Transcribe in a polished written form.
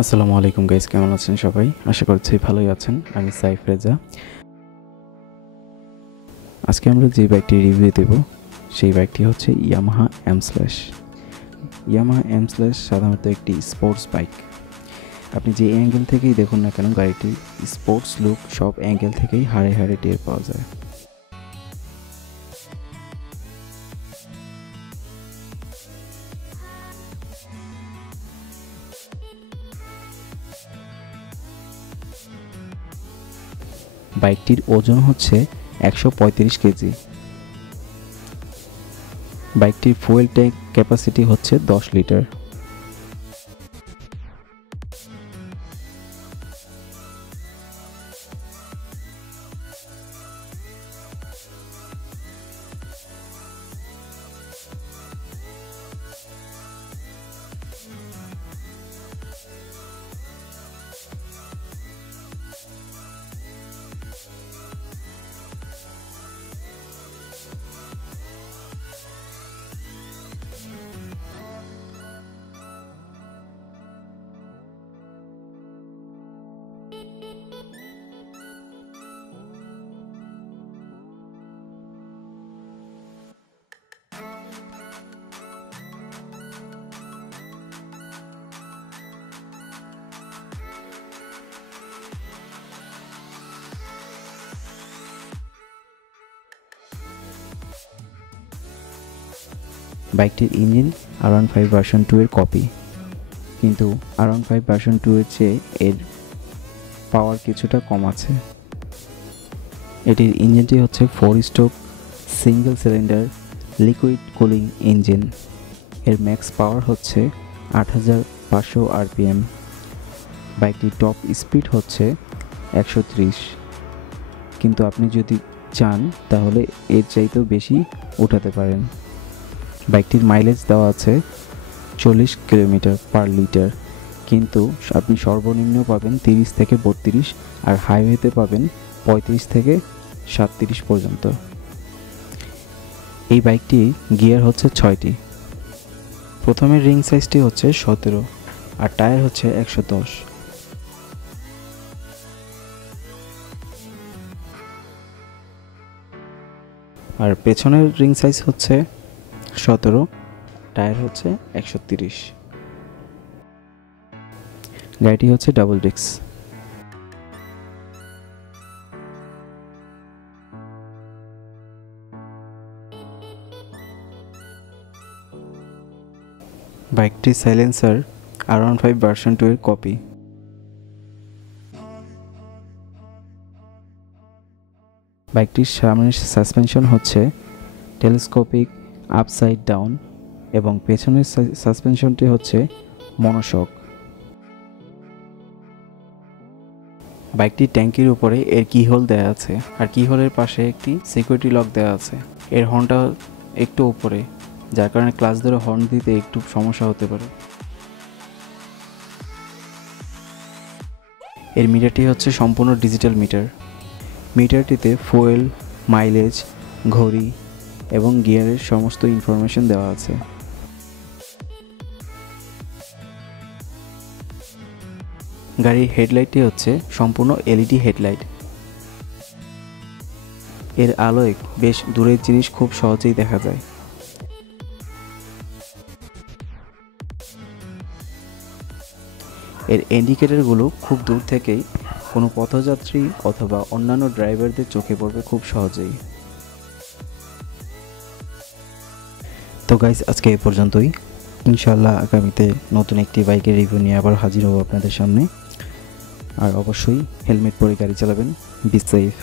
আসসালামু আলাইকুম গাইস, কেমন আছেন সবাই? আশা করছি ভালোই আছেন। আমি সাইফ রেজা। আজকে আমরা যে বাইকটি রিভিউ দেব সেই বাইকটি হচ্ছে Yamaha M slash. Yamaha M slash সাধারণত একটি স্পোর্টস বাইক। আপনি যে অ্যাঙ্গেল থেকেই দেখুন না কেন, গাড়িটি স্পোর্টস লুক সব অ্যাঙ্গেল থেকেই হাড়ে হাড়ে টের পাওয়া যায়। বাইকটির ওজন হচ্ছে 135 কেজি। বাইকটির ফুয়েল ট্যাঙ্ক ক্যাপাসিটি হচ্ছে 10 লিটার। বাইকটির ইঞ্জিন R15 ভার্সন 2 এর কপি, কিন্তু R15 ভার্সন 2 এর চেয়ে এর পাওয়ার কিছুটা কম আছে। এটির ইঞ্জিনটি হচ্ছে 4 stroke single cylinder liquid cooling engine. এর ম্যাক্স পাওয়ার হচ্ছে 8500 RPM। বাইকটির টপ স্পিড হচ্ছে 130, কিন্তু আপনি যদি চান তাহলে এর চাইতেও বেশি উঠাতে পারেন। বাইকটির মাইলেজ দেওয়া আছে 40 কিলোমিটার পার লিটার, কিন্তু আপনি সর্বনিম্ন পাবেন 30 থেকে 32, আর হাইওয়েতে পাবেন 35 থেকে 37 পর্যন্ত। এই বাইকটি গিয়ার হচ্ছে 6টি। প্রথমের রিং সাইজটি হচ্ছে 17 আর টায়ার হচ্ছে 110। আর পেছনের রিং সাইজ হচ্ছে 17, টায়ার হচ্ছে 130। গাড়িটি হচ্ছে ডাবল ডিস্ক। বাইকটি সাইলেন্সার R15 ভার্সন 2 এর কপি। বাইকটির সামনের সাসপেনশন হচ্ছে টেলিস্কোপিক আপসাইড ডাউন এবং পেছনের সাসপেনশনটি হচ্ছে মনোশক। বাইকটির ট্যাঙ্কির উপরে এর কিহোল দেওয়া আছে, আর কিহোলের পাশে একটি সিকিউরিটি লক দেওয়া আছে। এর হর্নটা একটু উপরে, যার কারণে ক্লাচ ধরে হর্ন দিতে একটু সমস্যা হতে পারে। এর মিটারটি হচ্ছে সম্পূর্ণ ডিজিটাল মিটার। মিটারটিতে ফুয়েল, মাইলেজ, ঘড়ি এবং গিয়ারের সমস্ত ইনফরমেশন দেওয়া আছে। গাড়ির হেডলাইটটি হচ্ছে সম্পূর্ণ এলইডি হেডলাইট। এর আলোয় বেশ দূরের জিনিস খুব সহজেই দেখা যায়। এর ইন্ডিকেটরগুলো খুব দূর থেকেই কোনো পথযাত্রী অথবা অন্যান্য ড্রাইভারদের চোখে পড়বে খুব সহজেই। তো গাইস, আজকে এই পর্যন্তই। ইনশাআল্লাহ আগামীতে নতুন একটি বাইকের রিভিউ নিয়ে আবার হাজির হব আপনাদের সামনে। আর অবশ্যই হেলমেট পরে গাড়ি চালাবেন। Be safe.